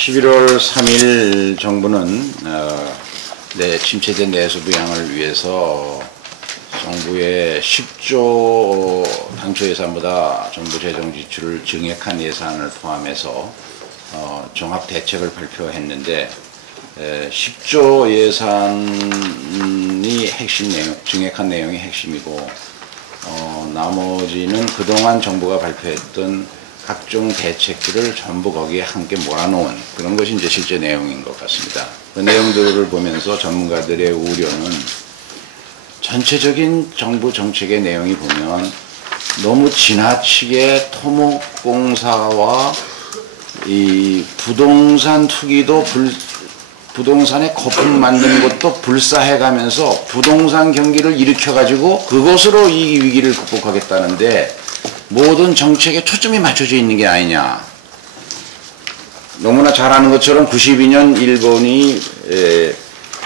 11월 3일 정부는 침체된 내수 부양을 위해서 정부의 10조 당초 예산보다 정부 재정 지출을 증액한 예산을 포함해서 종합 대책을 발표했는데 10조 예산이 핵심 내용, 증액한 내용이 핵심이고 나머지는 그동안 정부가 발표했던 각종 대책들을 전부 거기에 함께 몰아놓은 그런 것이 이제 실제 내용인 것 같습니다. 그 내용들을 보면서 전문가들의 우려는 전체적인 정부 정책의 내용이 보면 너무 지나치게 토목공사와 이 부동산 투기도 부동산의 거품 만드는 것도 불사해가면서 부동산 경기를 일으켜가지고 그것으로 이 위기를 극복하겠다는데 모든 정책에 초점이 맞춰져 있는 게 아니냐. 너무나 잘 아는 것처럼 92년 일본이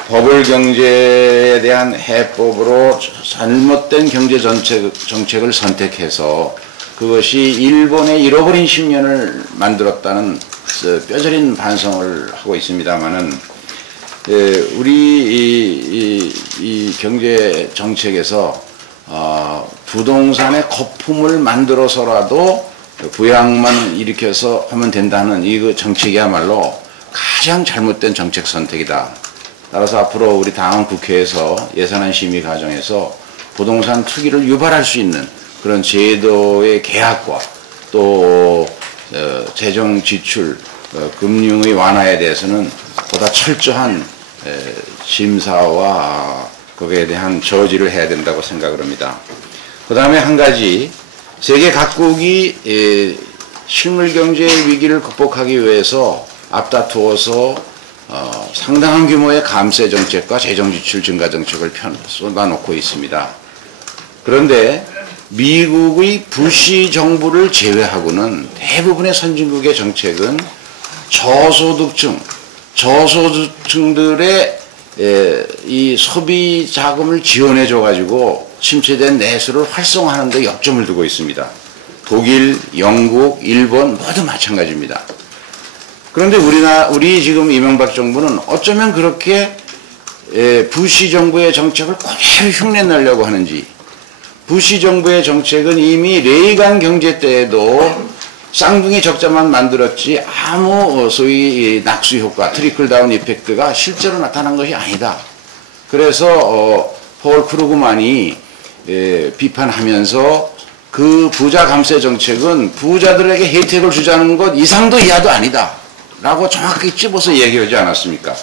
버블 경제에 대한 해법으로 잘못된 경제 정책을 선택해서 그것이 일본의 잃어버린 10년을 만들었다는 뼈저린 반성을 하고 있습니다만은 우리 이 경제 정책에서 부동산의 거품을 만들어서라도 부양만 일으켜서 하면 된다는 이 정책이야말로 가장 잘못된 정책 선택이다. 따라서 앞으로 우리 다음 국회에서 예산안 심의 과정에서 부동산 투기를 유발할 수 있는 그런 제도의 개혁과 또 재정 지출, 금융의 완화에 대해서는 보다 철저한 심사와 거기에 대한 저지를 해야 된다고 생각을 합니다. 그 다음에 한 가지, 세계 각국이 실물 경제의 위기를 극복하기 위해서 앞다투어서 상당한 규모의 감세 정책과 재정 지출 증가 정책을 쏟아놓고 있습니다. 그런데 미국의 부시 정부를 제외하고는 대부분의 선진국의 정책은 저소득층들의 이 소비 자금을 지원해 줘가지고 침체된 내수를 활성화하는 데 역점을 두고 있습니다. 독일, 영국, 일본 모두 마찬가지입니다. 그런데 우리 지금 이명박 정부는 어쩌면 그렇게 부시 정부의 정책을 그대로 흉내내려고 하는지, 부시 정부의 정책은 이미 레이간 경제 때에도 쌍둥이 적자만 만들었지 아무 소위 낙수 효과, 트리클 다운 이펙트가 실제로 나타난 것이 아니다. 그래서 폴 크루그만이 비판하면서 그 부자 감세 정책은 부자들에게 혜택을 주자는 것 이상도 이하도 아니다. 라고 정확히 찝어서 얘기하지 않았습니까?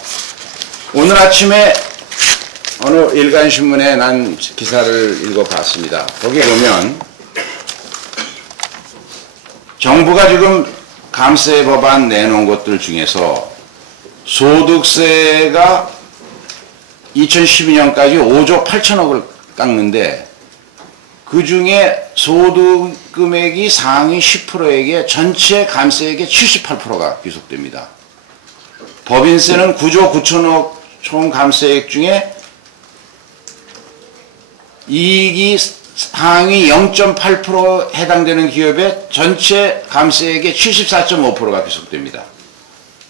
오늘 아침에 어느 일간신문에 난 기사를 읽어봤습니다. 거기 보면 정부가 지금 감세 법안 내놓은 것들 중에서 소득세가 2012년까지 5조 8천억을 깎는데 그 중에 소득 금액이 상위 10%에게 전체 감세액의 78%가 귀속됩니다. 법인세는 9조 9천억 총 감세액 중에 이익이 상위 0.8% 해당되는 기업의 전체 감세액의 74.5%가 귀속됩니다.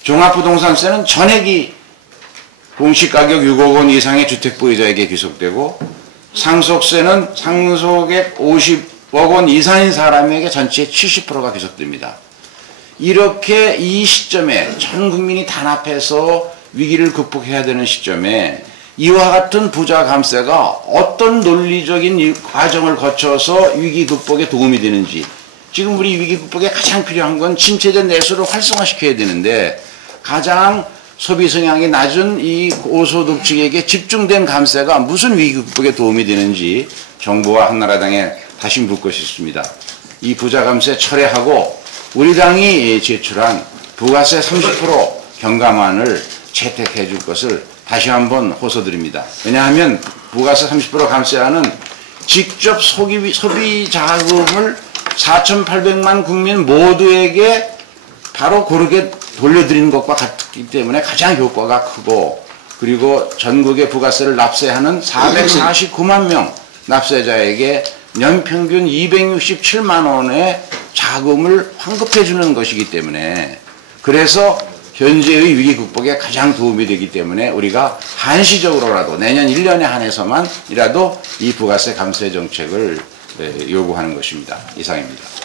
종합부동산세는 전액이 공시가격 6억 원 이상의 주택보유자에게 귀속되고 상속세는 상속액 50억 원 이상인 사람에게 전체 70%가 귀속됩니다. 이렇게 이 시점에 전 국민이 단합해서 위기를 극복해야 되는 시점에 이와 같은 부자 감세가 어떤 논리적인 과정을 거쳐서 위기 극복에 도움이 되는지, 지금 우리 위기 극복에 가장 필요한 건 침체된 내수를 활성화시켜야 되는데 가장 소비 성향이 낮은 이 고소득층에게 집중된 감세가 무슨 위기 극복에 도움이 되는지 정부와 한나라당에 다시 묻고 싶습니다. 이 부자 감세 철회하고 우리 당이 제출한 부가세 30% 경감안을 채택해 줄 것을 다시 한번 호소드립니다. 왜냐하면 부가세 30% 감세안은 직접 소비 자금을 4,800만 국민 모두에게 바로 고르게 돌려드리는 것과 같기 때문에 가장 효과가 크고, 그리고 전국의 부가세를 납세하는 449만 명 납세자에게 연평균 267만 원의 자금을 환급해 주는 것이기 때문에, 그래서 현재의 위기 극복에 가장 도움이 되기 때문에 우리가 한시적으로라도 내년 1년에 한해서만이라도 이 부가세 감세 정책을 요구하는 것입니다. 이상입니다.